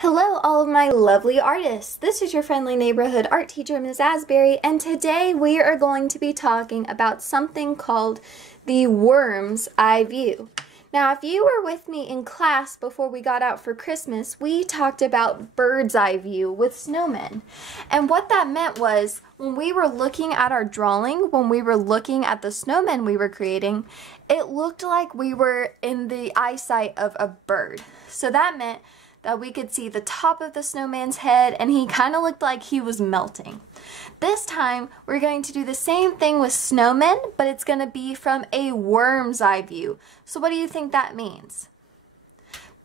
Hello all of my lovely artists. This is your friendly neighborhood art teacher, Ms. Asbury, and today we are going to be talking about something called the worm's eye view. Now, if you were with me in class before we got out for Christmas, we talked about bird's eye view with snowmen. And what that meant was when we were looking at our drawing, when we were looking at the snowmen we were creating, it looked like we were in the eyesight of a bird. So that meant that we could see the top of the snowman's head and he kind of looked like he was melting. This time we're going to do the same thing with snowmen, but it's going to be from a worm's eye view. So what do you think that means?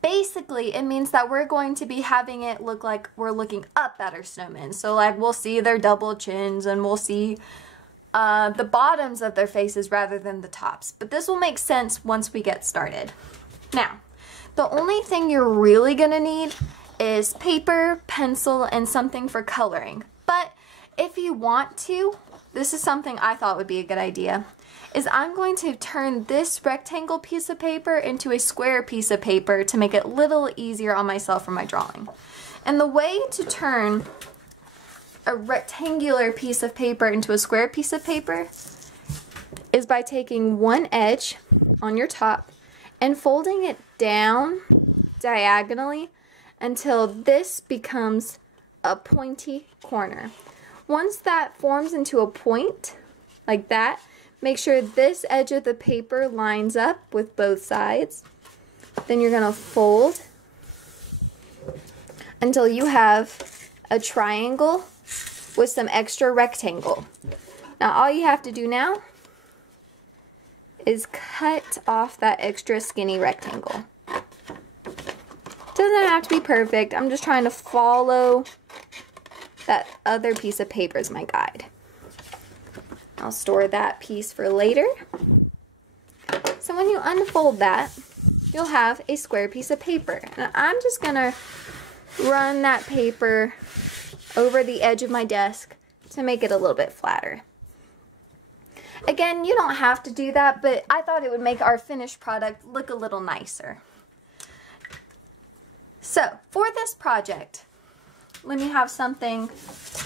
Basically, it means that we're going to be having it look like we're looking up at our snowmen. So like we'll see their double chins and we'll see the bottoms of their faces rather than the tops. But this will make sense once we get started. Now, the only thing you're really gonna need is paper, pencil, and something for coloring. But if you want to, this is something I thought would be a good idea, is I'm going to turn this rectangle piece of paper into a square piece of paper to make it a little easier on myself for my drawing. And the way to turn a rectangular piece of paper into a square piece of paper is by taking one edge on your top and folding it down diagonally until this becomes a pointy corner. Once that forms into a point like that, make sure this edge of the paper lines up with both sides. Then you're going to fold until you have a triangle with some extra rectangle. Now all you have to do now is cut off that extra skinny rectangle. Doesn't have to be perfect. I'm just trying to follow that other piece of paper as my guide. I'll store that piece for later. So when you unfold that, you'll have a square piece of paper. And I'm just gonna run that paper over the edge of my desk to make it a little bit flatter. Again, you don't have to do that, but I thought it would make our finished product look a little nicer. So, for this project, let me have something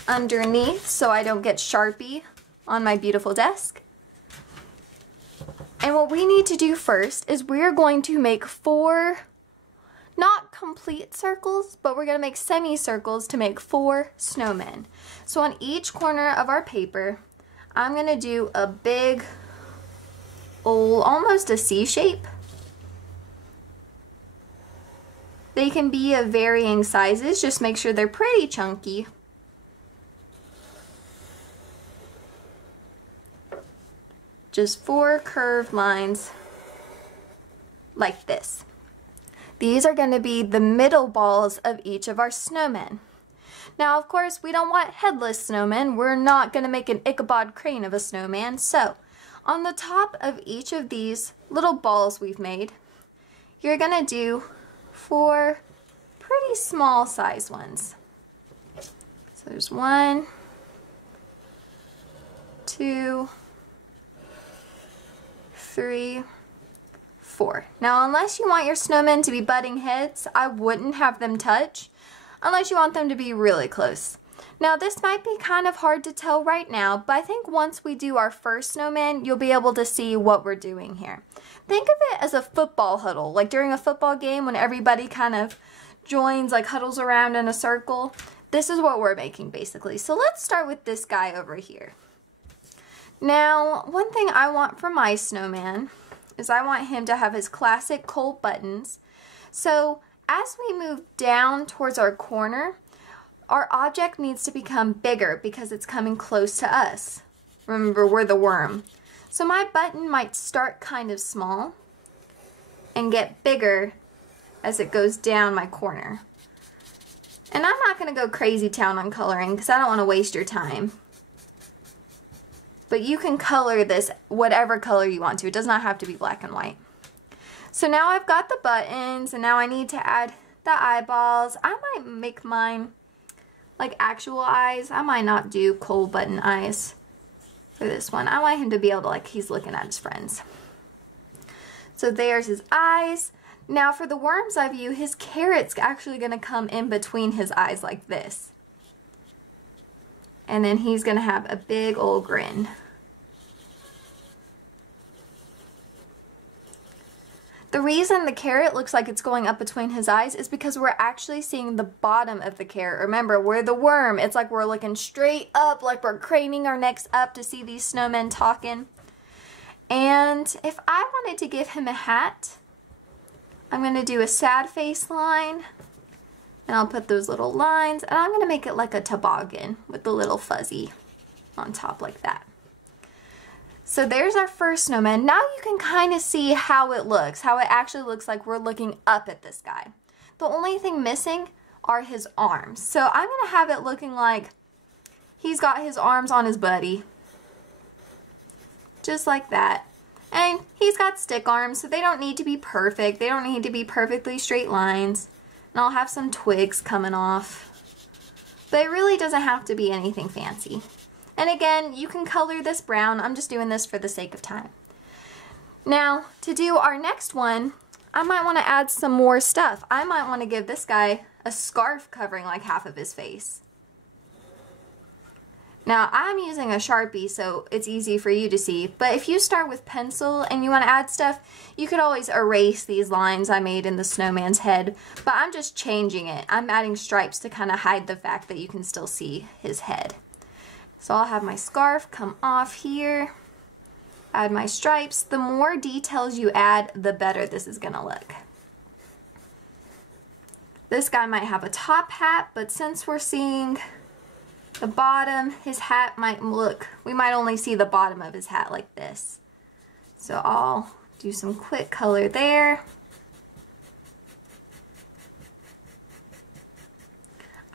underneath so I don't get Sharpie on my beautiful desk. And what we need to do first is we're going to make 4, not complete circles, but we're going to make semicircles to make 4 snowmen. So on each corner of our paper, I'm going to do a big, almost a C shape. They can be of varying sizes, just make sure they're pretty chunky. Just 4 curved lines like this. These are going to be the middle balls of each of our snowmen. Now, of course, we don't want headless snowmen. We're not going to make an Ichabod Crane of a snowman. So, on the top of each of these little balls we've made, you're going to do 4 pretty small size ones. So there's 1, 2, 3, 4. Now, unless you want your snowmen to be butting heads, I wouldn't have them touch, unless you want them to be really close. Now, this might be kind of hard to tell right now, but I think once we do our first snowman, you'll be able to see what we're doing here. Think of it as a football huddle, like during a football game when everybody kind of joins, like huddles around in a circle. This is what we're making, basically. So let's start with this guy over here. Now, one thing I want for my snowman is I want him to have his classic Colt buttons. So as we move down towards our corner, our object needs to become bigger because it's coming close to us. Remember, we're the worm. So my button might start kind of small and get bigger as it goes down my corner. And I'm not going to go crazy town on coloring because I don't want to waste your time. But you can color this whatever color you want to. It does not have to be black and white. So now I've got the buttons, and now I need to add the eyeballs. I might make mine like actual eyes. I might not do cold button eyes for this one. I want him to be able to, like, he's looking at his friends. So there's his eyes. Now for the worm's eye view, his carrot's actually going to come in between his eyes like this. And then he's going to have a big old grin. The reason the carrot looks like it's going up between his eyes is because we're actually seeing the bottom of the carrot. Remember, we're the worm. It's like we're looking straight up, like we're craning our necks up to see these snowmen talking. And if I wanted to give him a hat, I'm going to do a sad face line. And I'll put those little lines. And I'm going to make it like a toboggan with the little fuzzy on top like that. So there's our first snowman. Now you can kind of see how it looks, how it actually looks like we're looking up at this guy. The only thing missing are his arms. So I'm going to have it looking like he's got his arms on his buddy. Just like that. And he's got stick arms, so they don't need to be perfect. They don't need to be perfectly straight lines. And I'll have some twigs coming off. But it really doesn't have to be anything fancy. And again, you can color this brown. I'm just doing this for the sake of time. Now, to do our next one, I might want to add some more stuff. I might want to give this guy a scarf covering like half of his face. Now, I'm using a Sharpie, so it's easy for you to see. But if you start with pencil and you want to add stuff, you could always erase these lines I made in the snowman's head. But I'm just changing it. I'm adding stripes to kind of hide the fact that you can still see his head. So I'll have my scarf come off here, add my stripes. The more details you add, the better this is gonna look. This guy might have a top hat, but since we're seeing the bottom, his hat might look, we might only see the bottom of his hat like this. So I'll do some quick color there.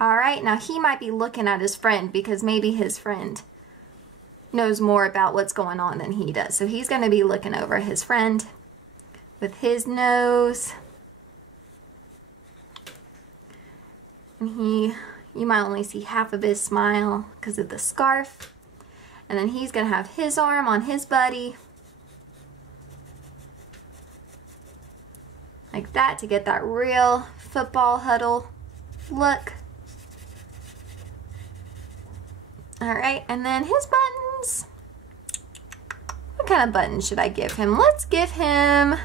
Alright, now he might be looking at his friend because maybe his friend knows more about what's going on than he does. So he's going to be looking over his friend with his nose. And you might only see half of his smile because of the scarf. And then he's going to have his arm on his buddy. Like that to get that real football huddle look. Alright, and then his buttons. What kind of buttons should I give him? Let's give him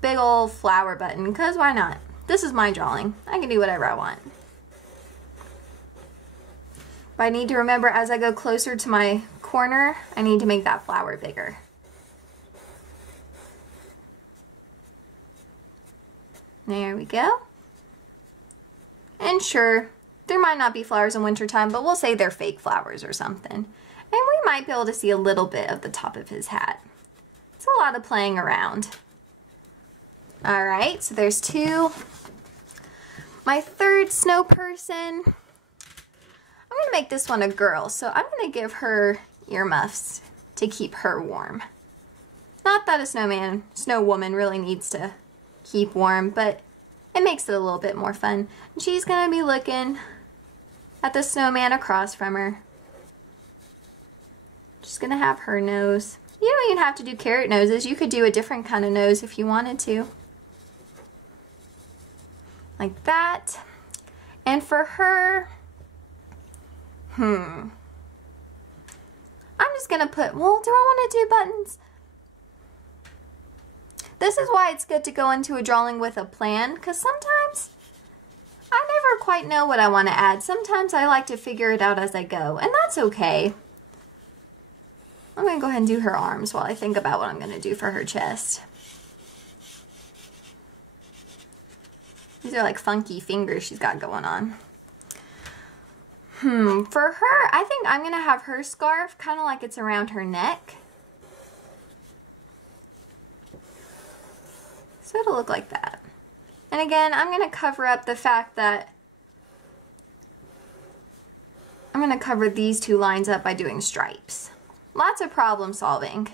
big old flower button, because why not? This is my drawing. I can do whatever I want. But I need to remember as I go closer to my corner, I need to make that flower bigger. There we go. And sure, there might not be flowers in wintertime, but we'll say they're fake flowers or something. And we might be able to see a little bit of the top of his hat. It's a lot of playing around. Alright, so there's two. My third snow person. I'm going to make this one a girl, so I'm going to give her earmuffs to keep her warm. Not that a snow woman really needs to keep warm, but it makes it a little bit more fun. And she's going to be looking at the snowman across from her. Just going to have her nose. You don't even have to do carrot noses. You could do a different kind of nose if you wanted to. Like that. And for her, I'm just going to put, well, do I want to do buttons? This is why it's good to go into a drawing with a plan, because sometimes I never quite know what I want to add. Sometimes I like to figure it out as I go, and that's okay. I'm going to go ahead and do her arms while I think about what I'm going to do for her chest. These are like funky fingers she's got going on. For her, I think I'm going to have her scarf kind of like it's around her neck. So it'll look like that. And again, I'm going to cover up the fact that I'm going to cover these two lines up by doing stripes. Lots of problem solving.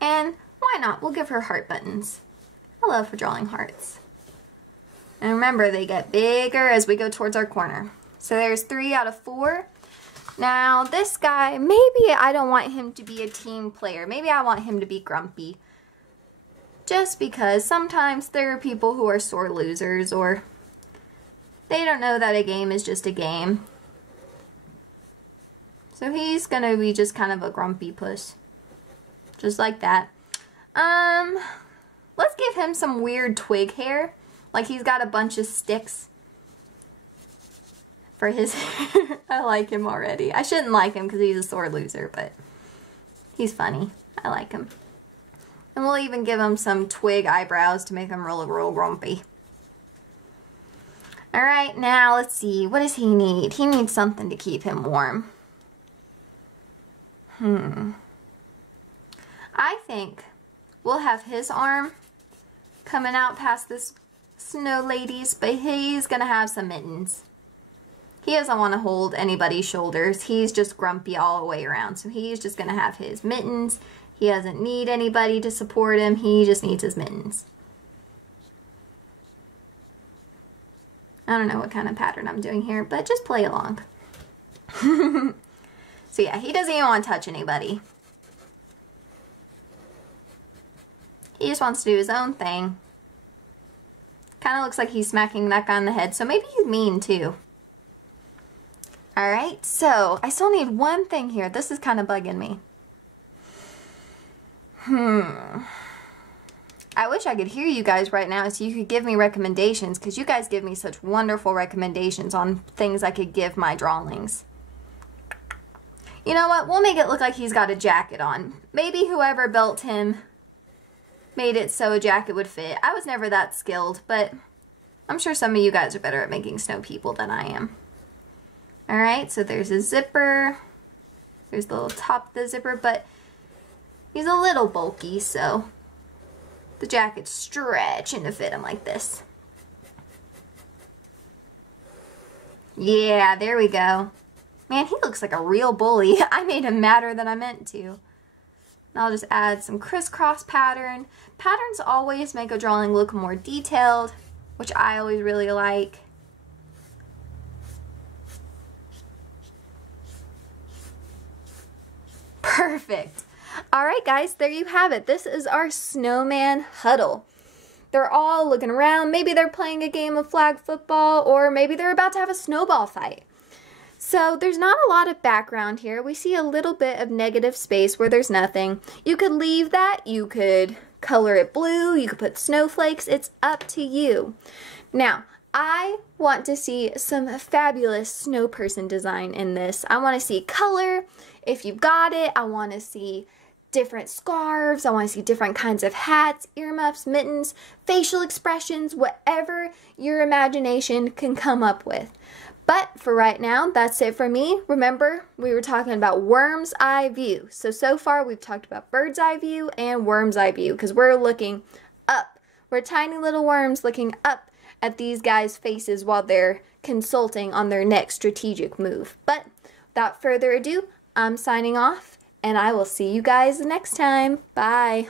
And why not? We'll give her heart buttons. I love drawing hearts. And remember, they get bigger as we go towards our corner. So there's 3 out of 4. Now this guy, maybe I don't want him to be a team player. Maybe I want him to be grumpy. just because sometimes there are people who are sore losers, or they don't know that a game is just a game. So he's gonna be just kind of a grumpy puss. Just like that. Let's give him some weird twig hair. Like he's got a bunch of sticks for his hair. I like him already. I shouldn't like him because he's a sore loser, but he's funny. I like him. And we'll even give him some twig eyebrows to make him real grumpy. Alright, now let's see. What does he need? He needs something to keep him warm. I think we'll have his arm coming out past this snow lady's, but he's gonna have some mittens. He doesn't want to hold anybody's shoulders. He's just grumpy all the way around. So he's just gonna have his mittens. He doesn't need anybody to support him. He just needs his mittens. I don't know what kind of pattern I'm doing here, but just play along. So yeah, he doesn't even want to touch anybody. He just wants to do his own thing. Kind of looks like he's smacking that guy on the head, so maybe he's mean too. Alright, so I still need one thing here. This is kind of bugging me. I wish I could hear you guys right now so you could give me recommendations, because you guys give me such wonderful recommendations on things I could give my drawings. You know what? We'll make it look like he's got a jacket on. Maybe whoever built him made it so a jacket would fit. I was never that skilled, but I'm sure some of you guys are better at making snow people than I am. Alright, so there's a zipper. There's the little top of the zipper, but he's a little bulky, so the jacket's stretching to fit him like this. Yeah, there we go. Man, he looks like a real bully. I made him madder than I meant to. And I'll just add some crisscross pattern. Patterns always make a drawing look more detailed, which I always really like. Perfect. Alright guys, there you have it. This is our snowman huddle. They're all looking around. Maybe they're playing a game of flag football, or maybe they're about to have a snowball fight. So there's not a lot of background here. We see a little bit of negative space where there's nothing. You could leave that. You could color it blue. You could put snowflakes. It's up to you. Now, I want to see some fabulous snow person design in this. I want to see color. If you've got it, I want to see different scarves. I want to see different kinds of hats, earmuffs, mittens, facial expressions, whatever your imagination can come up with. But for right now, that's it for me. Remember, we were talking about worm's eye view. So far we've talked about bird's eye view and worm's eye view, because we're looking up. We're tiny little worms looking up at these guys' faces while they're consulting on their next strategic move. But without further ado, I'm signing off, and I will see you guys next time. Bye.